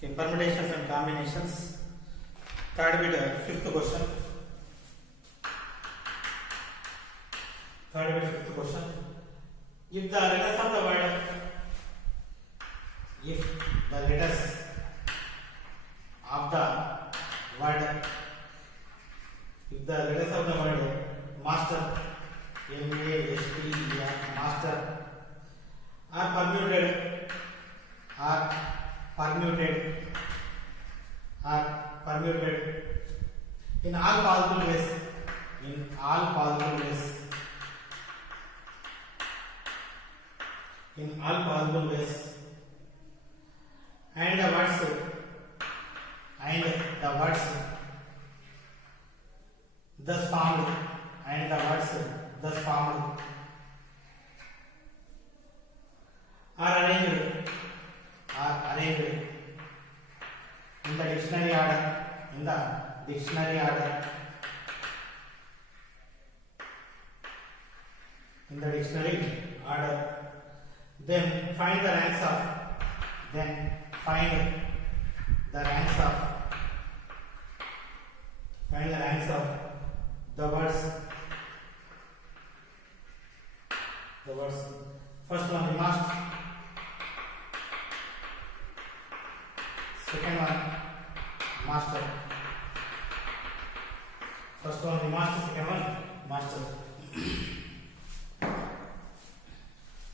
Okay, permutations and combinations. Third bit, fifth question. If the letters of the word, if the letters of the word, if the letters of the word master, M-A-S-T-E-R, master, are permuted in all possible ways, and the words thus formed are arranged in the dictionary order. Then find the ranks of the words. First one remarked, second one master. First one remarked, second one master.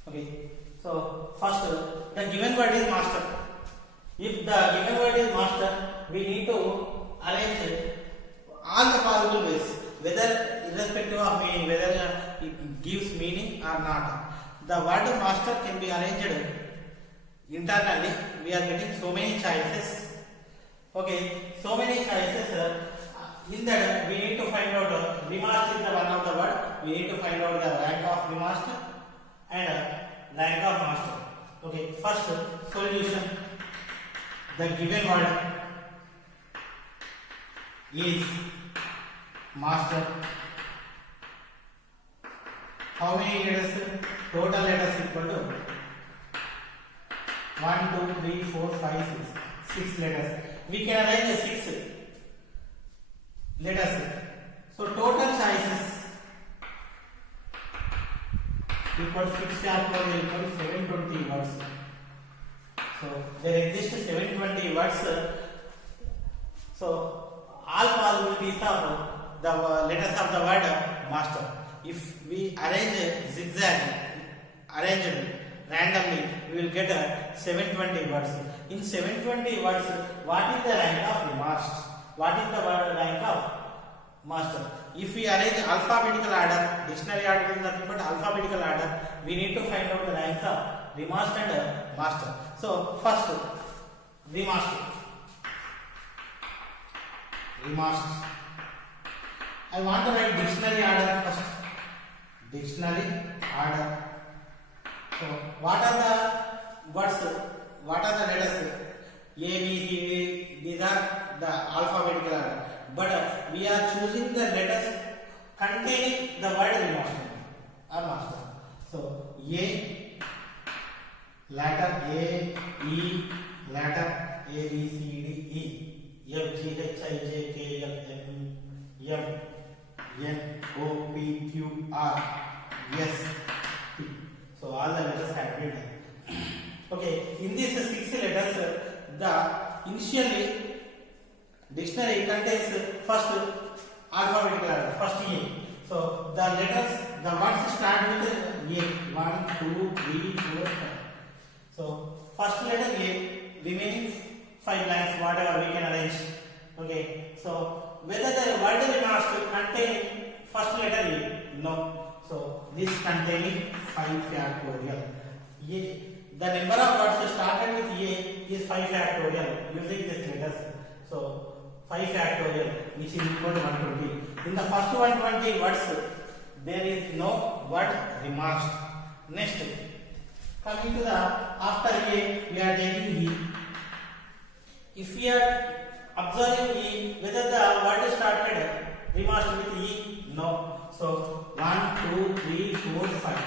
Okay, so first the given word is master. If the given word is master, we need to arrange all the possible ways, whether irrespective of meaning, whether it gives meaning or not. The word master can be arranged internally. We are getting so many choices. Okay, so many choices. In that we need to find out remaster is the one of the word. We need to find out the rank of remaster and rank of master. Okay, first solution. The given word is master. How many letters? Total letters equal to 1, 2, 3, 4, 5, 6. 6 letters. We can arrange 6 letters. So total choices equal to 6 factorial equal to 720 words. So there exist 720 words. So all possibilities of the letters of the word master. If we arrange zigzag, arranged randomly, we will get 720 words. In 720 words, what is the rank of master? What is the rank of master? If we arrange alphabetical order, dictionary order is nothing but alphabetical order, we need to find out the ranks of remaster and master. So first, remaster. I want to write dictionary order first. Dictionary order. So what are the words? What are the letters? A, B, C, D. These are the alphabetical order. But we are choosing the letters containing the word remaster or master. So A, letter A, E, letter A, B, C, D, E, F, G, H, I, J, K, L, M, N, O, P, Q, R, S, T. So all the letters have been done. Okay, in these 6 letters, the initially dictionary contains first alphabetical order, first A. So the letters, the words start with A. 1, 2, 3, 4, 5. So first letter A, remaining 5 lines, whatever we can arrange. Okay, so whether the word remaster contain first letter A? No. So this containing 5 factorial. The number of words started with A is 5 factorial using this letters. So 5 factorial, which is equal to 120. In the first 120 words, there is no word remastered. Next, coming to the after A, we are taking E. If we are observing E, whether the word started remastered with E? No. So 1, 2, 3, 4, 5.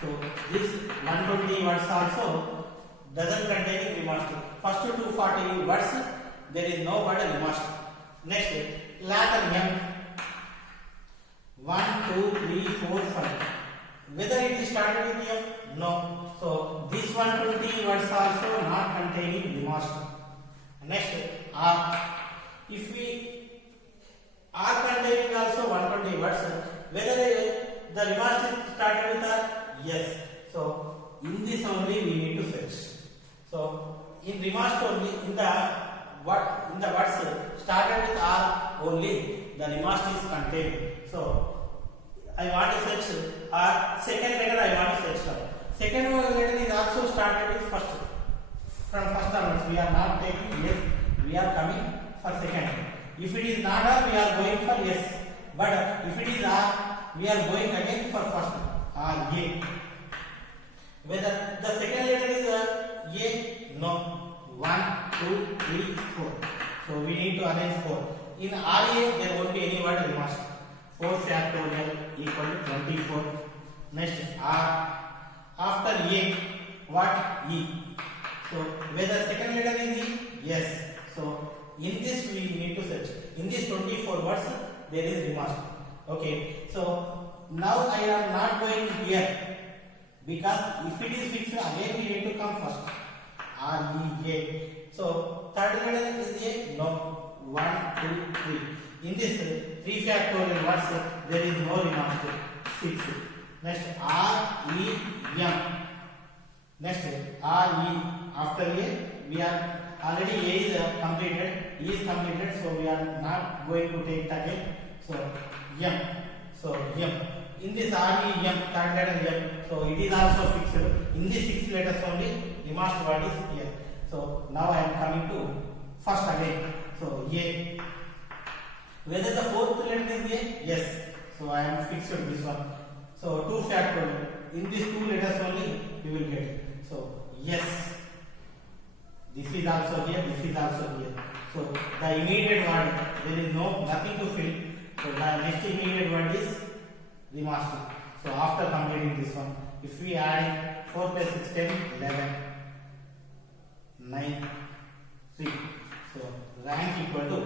So this 120 words also doesn't contain remaster. First 240 words there is no word remaster. Next letter M. 1, 2, 3, 4, 5. Whether it is started with M? No. So this 120 words also not containing remaster. Next R. If we R containing also 120 words, whether the remaster started with R? Yes. So in this only we need to search. So in remaster only in the words started with R only the remaster is contained. So I want to search R. Second letter I want to search now. Second letter is also started with first. From first onwards we are not taking yes. We are coming for second. If it is not R, we are going for yes. But if it is R, we are going again for first. R A. Whether the second letter is A? No. 1, 2, 3, 4. So we need to arrange 4. In RA there won't be any word remaster. 4 factorial equal to 24. Next R. After A, what? E. So whether second letter is E? Yes. So in this we need to search. In this 24 words there is remaster. Okay. So now I am not going here because if it is fixed again we need to come first. R E A. So third letter is A? No. 1, 2, 3. In this 3 factorial words there is no remaster. 6. Next R E M. Next R E. After A we are already A is completed. E is completed, so we are not going to take it again. So M. So M. In this R E M, third letter M. So it is also fixed. In these 6 letters only remaster word is here. So now I am coming to first again. So A. Whether the fourth letter is A? Yes. So I am fixed this one. So 2 factorial. In these 2 letters only you will get it. So yes. This is also here. This is also here. So the immediate word there is nothing to fill. So the next immediate word is remaster. So after completing this one, if we add 4 plus 6, 10, 11, 9, 3. So rank equal to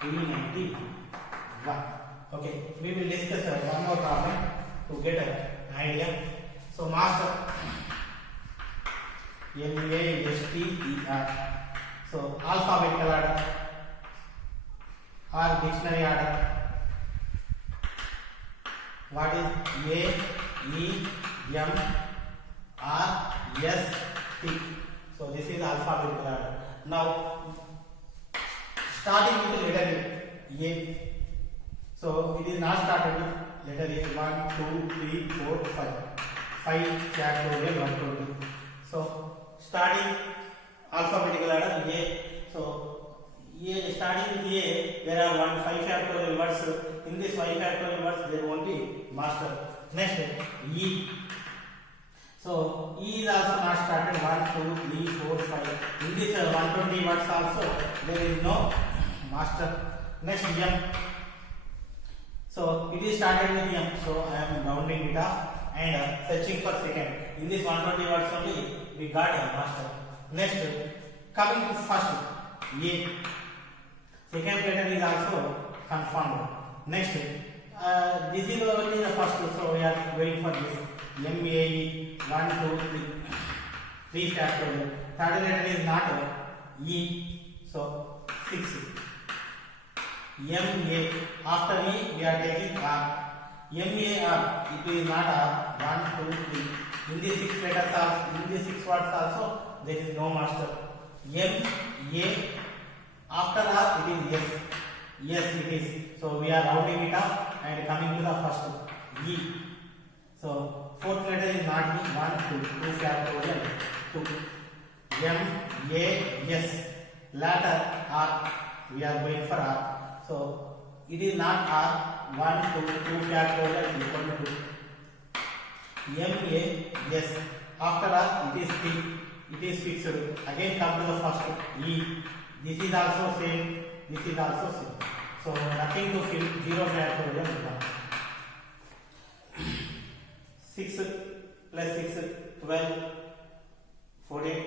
391. Okay, we will discuss one more problem to get an idea. So master MASTER. So alphabetical order or dictionary order. What is A, E, M, R, S, T? So this is alphabetical order. Now starting with the letter A. So it is not started with letter A. 1, 2, 3, 4, 5. 5 factorial 120. So starting alphabetical order A. So A starting with A, there are 5 factorial words. In this 5 factorial words, there won't be master. Next E. So E is also not started. 1, 2, 3, 4, 5. In this 120 words also, there is no master. Next M. So it is started with M. So I am rounding it off and searching for second. In this 120 words only, we got a master. Next, coming to first A. Second letter is also confirmed. Next, this is only the first, so we are going for this. MAE 1, 2, 3 factorial. Third letter is not E, so 6. MA. After E, we are taking R. MAR, it is not R. 1, 2, 3. In these 6 letters, in these 6 words also, there is no master. MA. After R, it is yes. Yes, it is. So we are rounding it off and coming to the first E. So fourth letter is not E. 1, 2 factorial 2. M A S. Latter R. We are going for R. So it is not R. 1, 2 factorial equal to 2. M A S. After R, it is T. It is fixed. Again come to the first E. This is also same. This is also same. So nothing to fill. 0 factorial. 6 plus 6, 12, 14,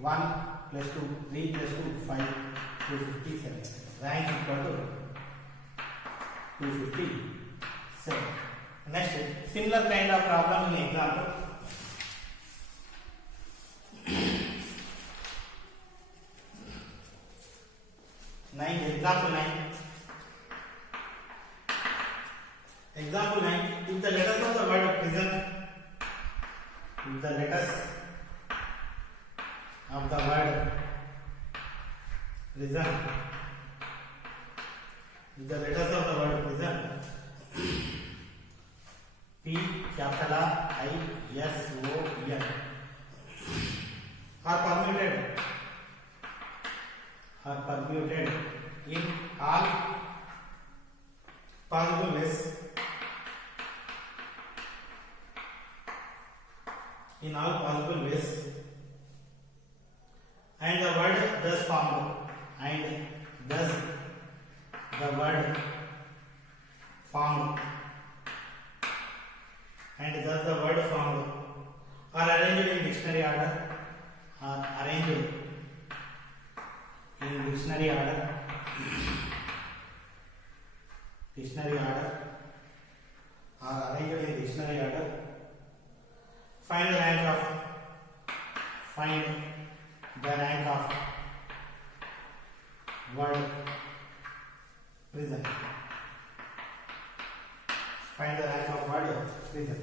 1 plus 2, 3 plus 2, 5, 257. Rank equal to 257. Next, similar kind of problem in example. Example 9. Example 9. If the letters of the word prison, if the letters of the word prison, if the letters of the word prison, P, capital R, I, S, O, N, are permuted in all possible ways, and the word thus formed, are arranged in dictionary order, are arranged in dictionary order, find the rank of word prison. Find the rank of word prison.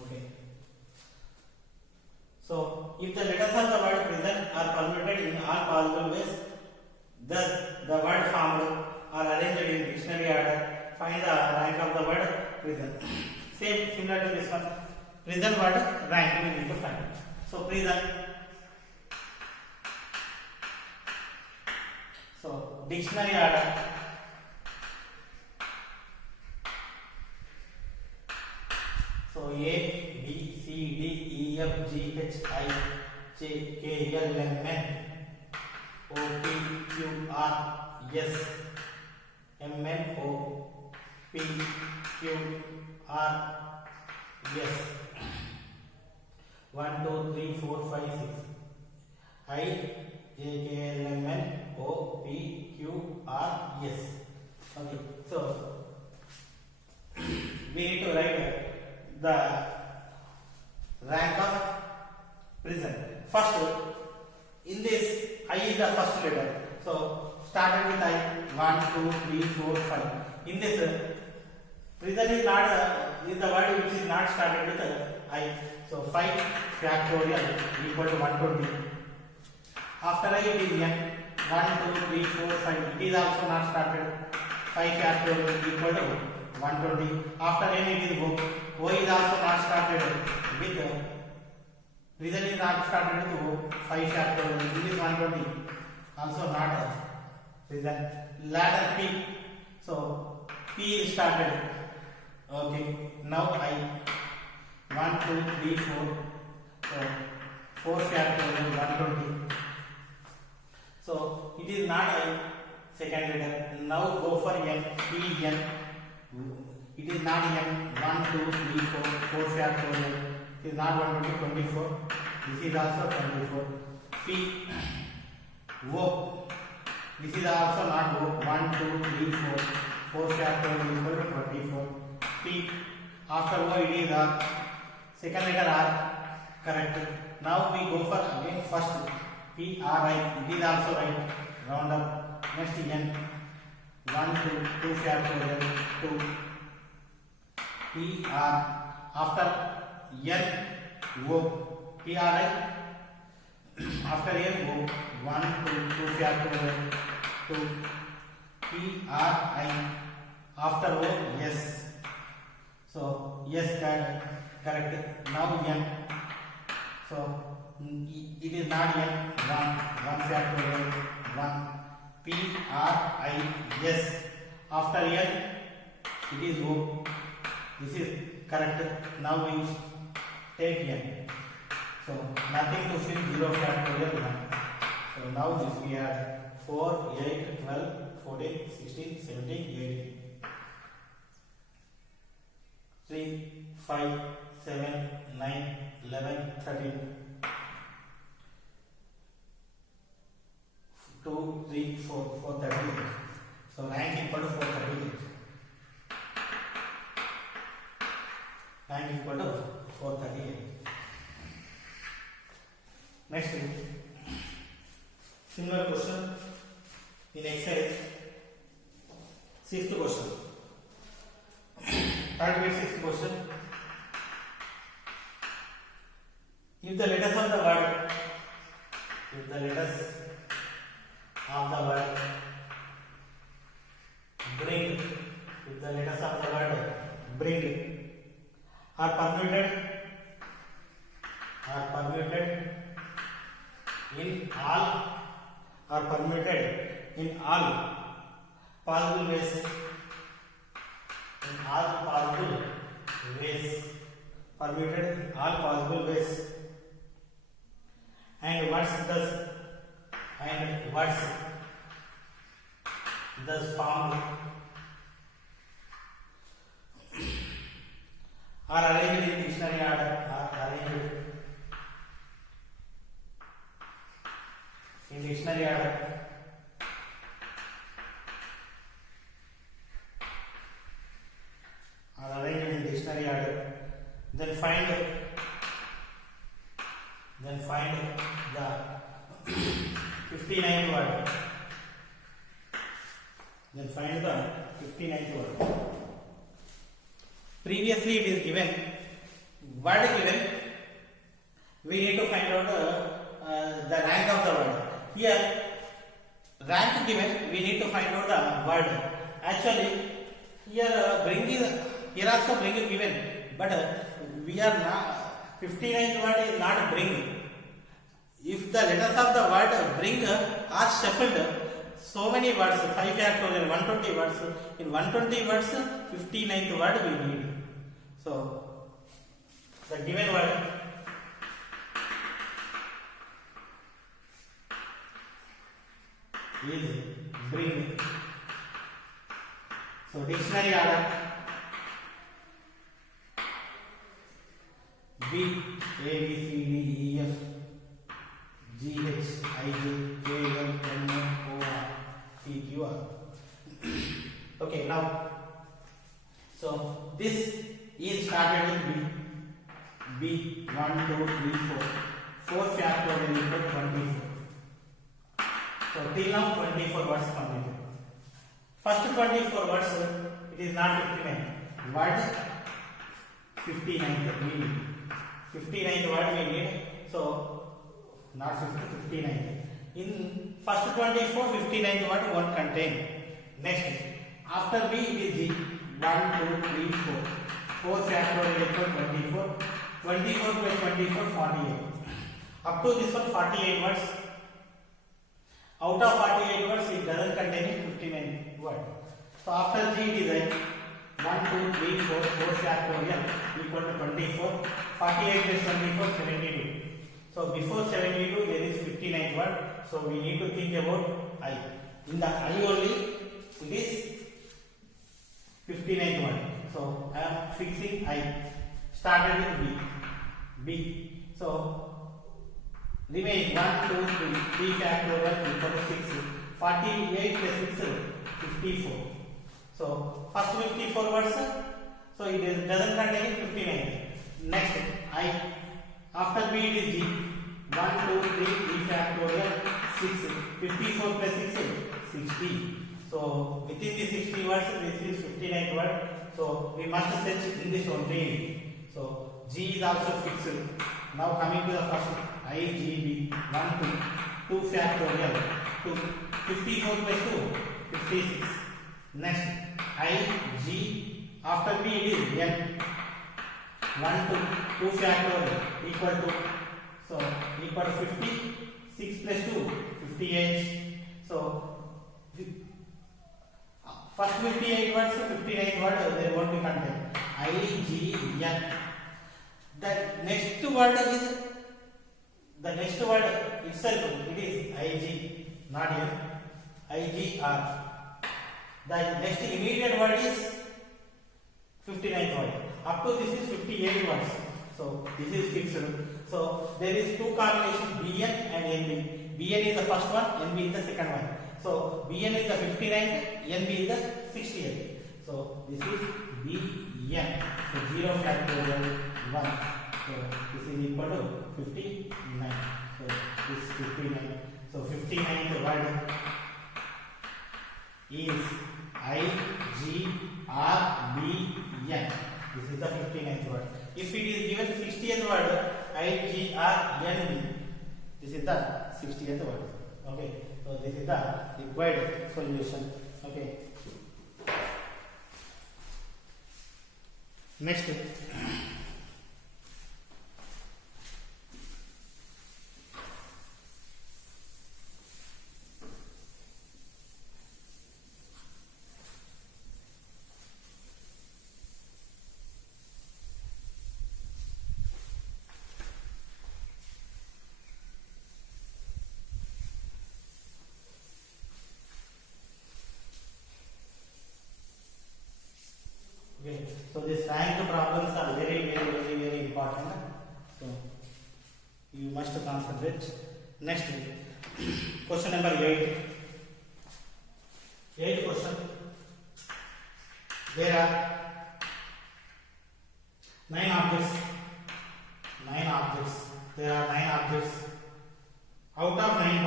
Okay. So, if the letters of the word prison are permuted in all possible ways, thus the word formed are arranged in dictionary order, find the rank of the word prison. Similar to this one, prison word rank we need to find. So, prison. So, dictionary order. So, A, B, C, D, E, F, G, H, I, J, K, L, M, N, O, P, Q, R, S, M, N, O, P, Q, R, S. 1, 2, 3, 4, 5, 6. I, J, K, L, M, N, O, P, Q, R, S. Okay. So, we need to write the rank of prison. First, in this, I is the first letter. So, started with I. 1, 2, 3, 4, 5. In this, prison is not is the word which is not started with I. So, 5 factorial equal to 120. After I, it is n. 1, 2, 3, 4, 5. It is also not started. 5 factorial equal to 120. After n, it is O. O is also not started with prison is not started with O. 5 factorial. This is 120. Also not prison. Ladder P. So P is started. Okay. Now I. 1, 2, 3, 4. So 4 factorial 120. So it is not I. Second letter. Now go for N. P N. It is not N. 1, 2, 3, 4. 4 factorial. It is not 120, 24. This is also 24. P. O. This is also not O. 1, 2, 3, 4. 4 factorial equal to 24. P. After O it is R. Second letter R. Correct. Now we go for again first. P R I. It is also right. Round up. Next N. 1, 2 factorial 2. P R. After N O. P R I. After N O. 1, 2 factorial 2. P R I. After O S. So yes, correct. Now N. So it is not N. 1 factorial 1. P R I S. After N it is O. This is correct. Now we take N. So nothing to fill 0 factorial 1. So now if we add 4, 8, 12, 14, 16, 17, 18. 3. time equal to 4:30 am. Next, similar question in exercise. Sixth question. Third grade sixth question. If the letters of the word, bring, if the letters of the word bring are permuted in all possible ways, permuted in all possible ways, and words thus formed are arranged in dictionary order, then find the 59th word. Previously it is given, word given, we need to find out the rank of the word. Here, rank given, we need to find out the word. Actually, here also bring is given, but we are not, 59th word is not bring. If the letters of the word bring are shuffled, so many words, 5 factorial, 120 words, in 120 words, 59th word we need. So, the given word is bring. So, dictionary order B, A, B, C, D, E, F, G, H, I, J, K, L, M, N, O, R, P, Q, R. Okay, now, so this is started with B, 1, 2, 3, 4 factorial equal 24. So till now 24 words completed. First 24 words, it is not 59. Word 59th we need. 59th word we need. So not 59th. In first 24, 59th word won't contain. Next, after B it is G. 1, 2, 3, 4. 4 factorial equal 24. 24 plus 24, 48. Up to this one 48 words. Out of 48 words, it doesn't contain 59 word. So after G it is 1, 2, 3, 4, 4 factorial equal to 24. 48 plus 24, 72. So before 72 there is 59 word. So we need to think about I. In the I only it is 59th word. So I am fixing I. Started with B. So remain 1, 2, 3 factorial equal to 6. 48 plus 6, 54. So first 54 words. So it is, doesn't contain 59. Next I. After B it is G. 1, 2, 3 factorial 6. 54 plus 6, 60. So within the 60 words, this is 59th word. So we must search in this only. So G is also fixed. Now coming to the first I, G, B. 1, 2 factorial 2. 54 plus 2, 56. Next I, G. After B it is N. 1, 2 factorial equal to, so equal to 50. 6 plus 2, 58. So first 58 words, 59th word there won't be content. I, G, N. The next word itself, it is I, G, not N. I, G, R. The next immediate word is 59th word. Up to this is 58 words. So this is fixed. So there is two combinations, Bn and Nb. Bn is the first one, Nb is the second one. So Bn is the 59th, Nb is the 60th. So this is B, n. So 0 factorial 1. So this is equal to 59. So this 59. So 59th word is IGRBN. This is the 59th word. If it is given 60th word IGRNB, this is the 60th word. Okay. So this is the required solution. Okay. Next. Okay, so these rank problems are very important. So you must concentrate. Next, question number 8. 8 question. There are 9 objects. 9 objects. There are 9 objects. Out of 9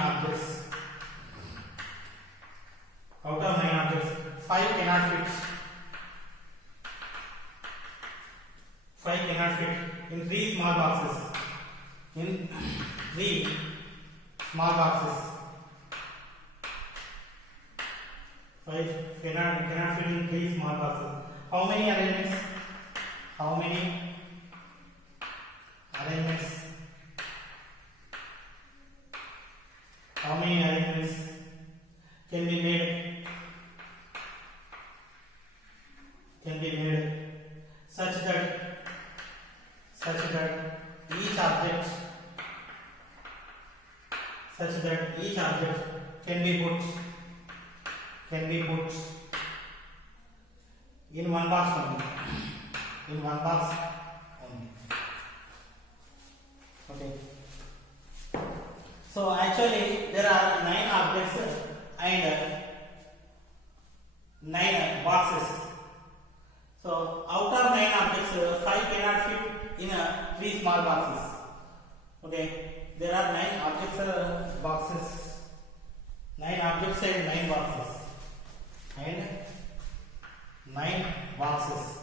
objects. Out of 9 objects, 5 cannot fit. 5 cannot fit in 3 small boxes. In 3 small boxes, 5 cannot fit in 3 small boxes. How many arrangements? How many arrangements? How many arrangements can be made? Can be made such that each object can be put in one box only. Okay. So actually there are 9 objects and 9 boxes. So out of 9 objects, 5 cannot fit in 3 small boxes. Okay, there are 9 objects, boxes. 9 objects and 9 boxes. And 9 boxes.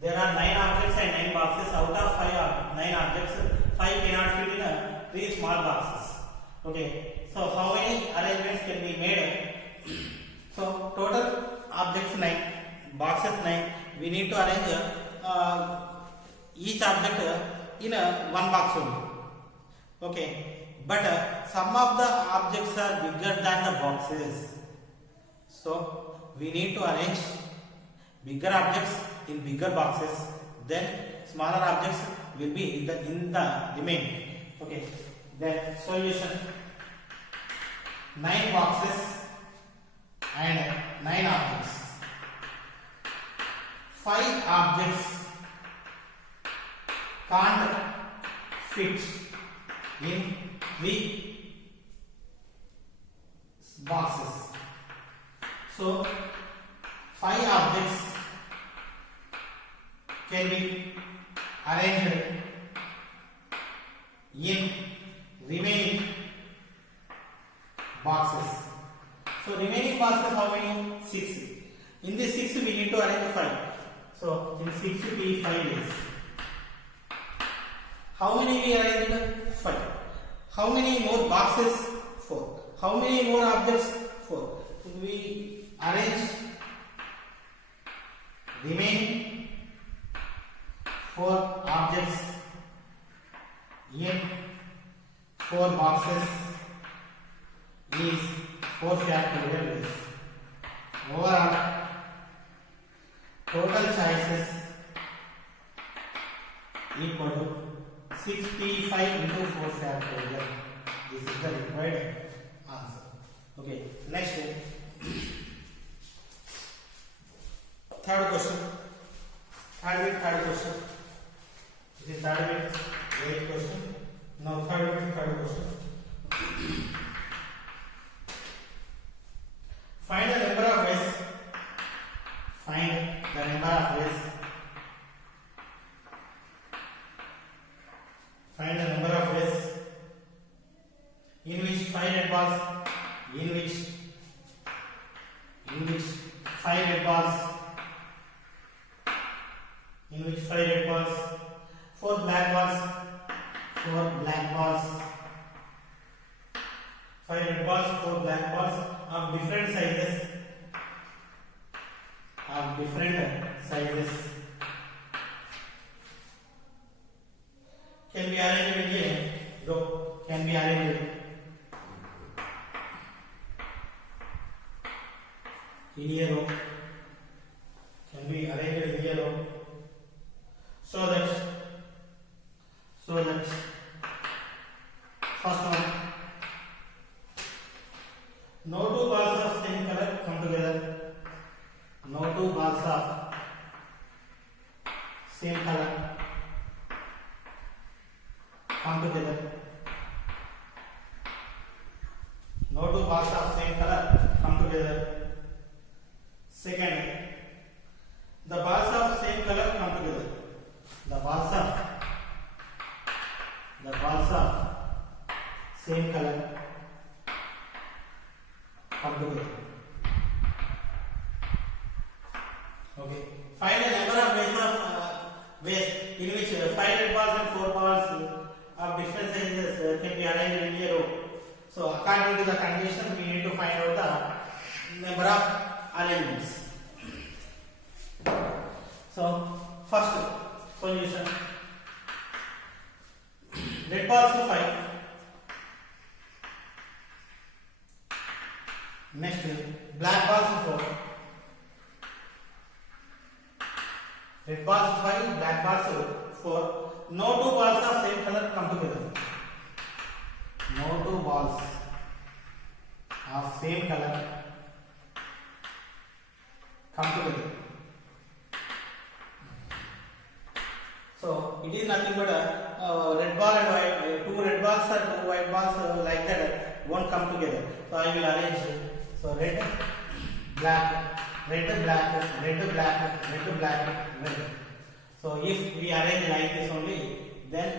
There are 9 objects and 9 boxes. Out of 9 objects, 5 cannot fit in 3 small boxes. Okay, so how many arrangements can be made? So total objects 9. Boxes 9. We need to arrange each object in one box only. Okay, but some of the objects are bigger than the boxes. So we need to arrange bigger objects in bigger boxes. Then smaller objects will be in the remaining. Okay. Then solution: 9 boxes and 9 objects. 5 objects can't fit in 3 boxes. So 5 objects can be arranged in remaining boxes. So remaining boxes, how many? 6. In this 6 we need to arrange 5. So in 6 will be 5 ways. How many we arranged? 5. How many more boxes? 4. How many more objects? 4. So we arrange remaining 4 objects in 4 boxes is 4 factorial ways. Overall total choices equal to 65 into 4 factorial. This is the required answer. Okay, next third question. Third question. This is third question. Now third question. 5 red balls, in which 5 red balls, 4 black balls, 5 red balls, 4 black balls of different sizes, can be arranged in a row, can be arranged in a row, so that first one, no two balls of same color come together, no two balls of same color come together, no two balls of same color come together. Second, the balls of same color come together, the balls of same color come together. Okay, find the number of ways in which 5 red balls and 4 balls of different sizes can be arranged in a row. So according to the condition, we need to find out the number of arrangements. So first solution, red balls to 5, next black balls to 4, red balls to 5, black balls to 4, no two balls of same color come together, no two balls of same color come together. So it is nothing but a red ball and white, two red balls or two white balls like that won't come together. So I will arrange. So red, black, red, black, red, black, red, black, red. So if we arrange like this only, then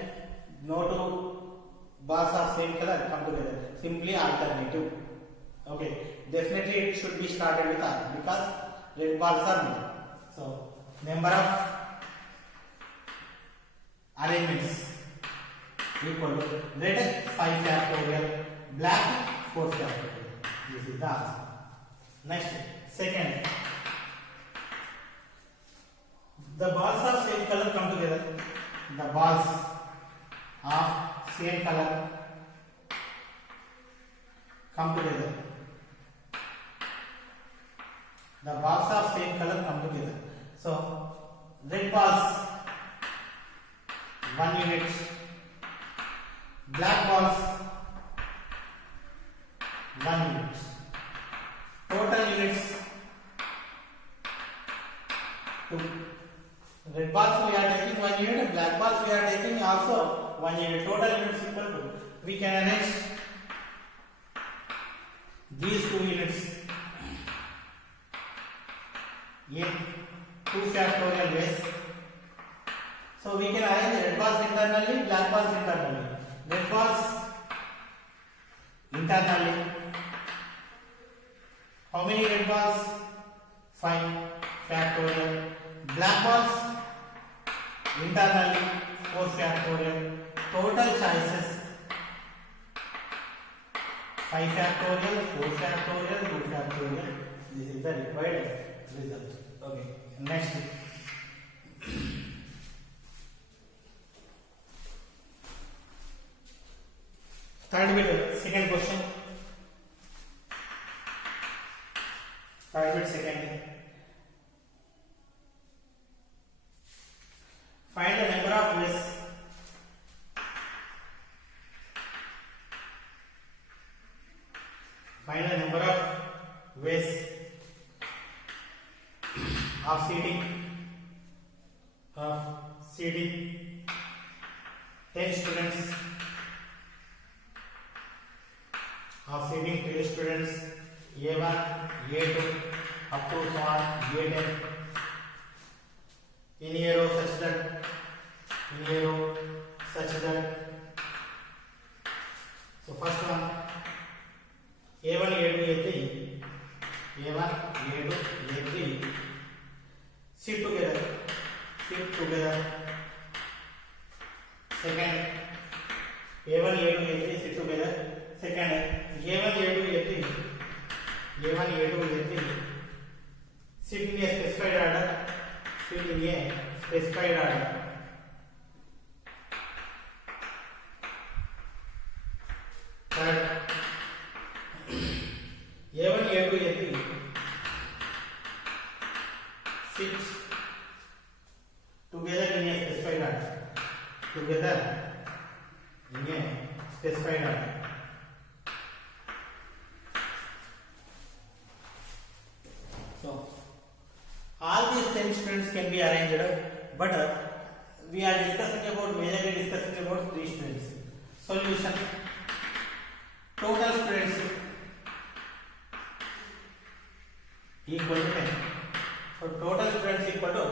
no two balls of same color come together. Simply alternative. Okay. Definitely it should be started with R because red balls are more. So number of arrangements equal to red 5 factorial, black 4 factorial. This is the answer. Next, second, the balls of same color come together. The balls of same color come together. The balls of same color come together. So red balls 1 unit, black balls 1 unit. Total units 2. Red balls we are taking 1 unit, black balls we are taking also 1 unit. Total units equal to, we can arrange these 2 units in 2 factorial ways. So we can arrange red balls internally, black balls internally. Red balls internally. How many red balls? 5 factorial. Black balls internally 4 factorial. Total choices 5 factorial, 4 factorial, 2 factorial. This is the required result. Okay. Next. Third bit, second question. Third bit, second. Find the number of ways. Find the number of ways of seating 10 students. Of seating 10 students, A1, A2, up to A10, in a row such that, so first one, A1, A2, A3 sit in a specified order. Sit in a specified order. Third, A1, A2, A3 sit together in a specified order. Together in a specified order. So all these 10 students can be arranged, but we are discussing about majorly discussing about 3 students. Solution: total students equal to 10. So total students equal to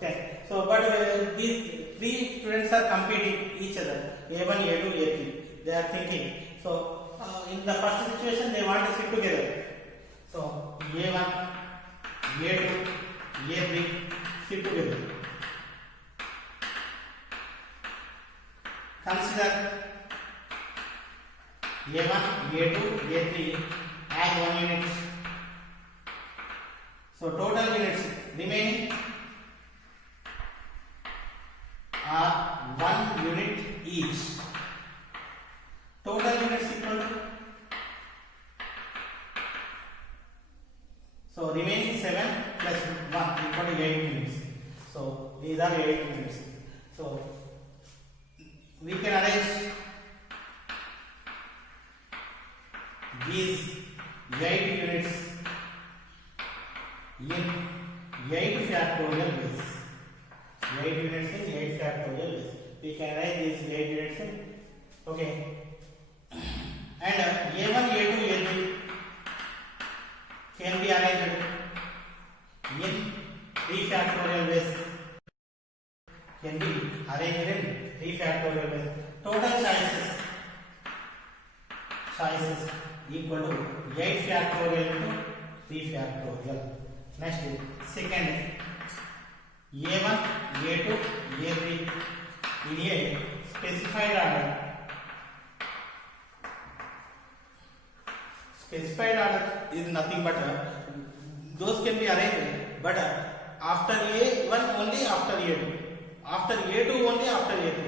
10. So but these 3 students are competing each other. A1, A2, A3. They are thinking. So in the first situation they want to sit together. So A1, A2, A3 sit together. Consider A1, A2, A3 as 1 unit. So total units remaining are 1 unit each. Total units equal to, so remaining 7 plus 1 equal to 8 units. So these are 8 units. So we can arrange these 8 units in 8 factorial ways. 8 units in 8 factorial ways. We can arrange these 8 units in, okay. And A1, A2, A3 can be arranged in 3 factorial ways. Can be arranged in 3 factorial ways. Total choices equal to 8 factorial into 3 factorial. Next is second, A1, A2, A3 in a specified order. Specified order is nothing but those can be arranged, but after A1 only after A2, after A2 only after A3.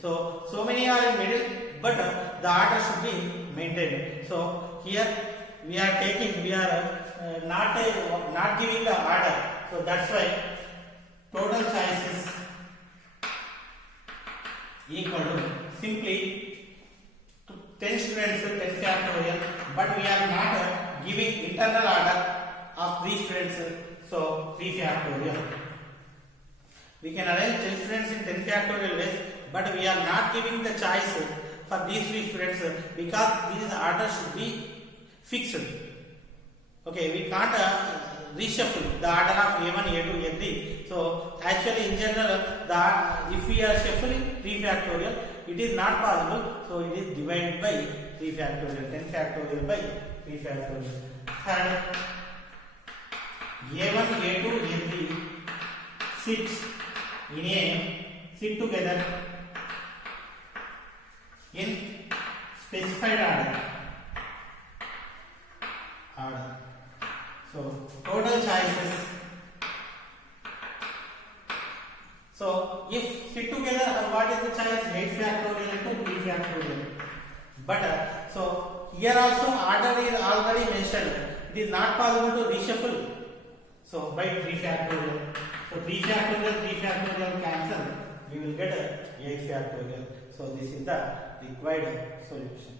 So many are in middle, but the order should be maintained. So here we are not giving the order. So that's why total choices equal to simply 10 students 10 factorial, but we are not giving internal order of 3 students, so 3 factorial. We can arrange 10 students in 10 factorial ways, but we are not giving the choice for these 3 students because these orders should be fixed. Okay, we can't reshuffle the order of A1, A2, A3. So actually in general, if we are shuffling 3 factorial, it is not possible. So it is divided by 3 factorial, 10 factorial by 3 factorial. Third, A1, A2, A3 sit together in specified order. So total choices. So if sit together, what is the choice? 8 factorial into 3 factorial. But so here also order is already mentioned. It is not possible to reshuffle. So by 3 factorial. So 3 factorial cancel. We will get 8 factorial. So this is the required solution.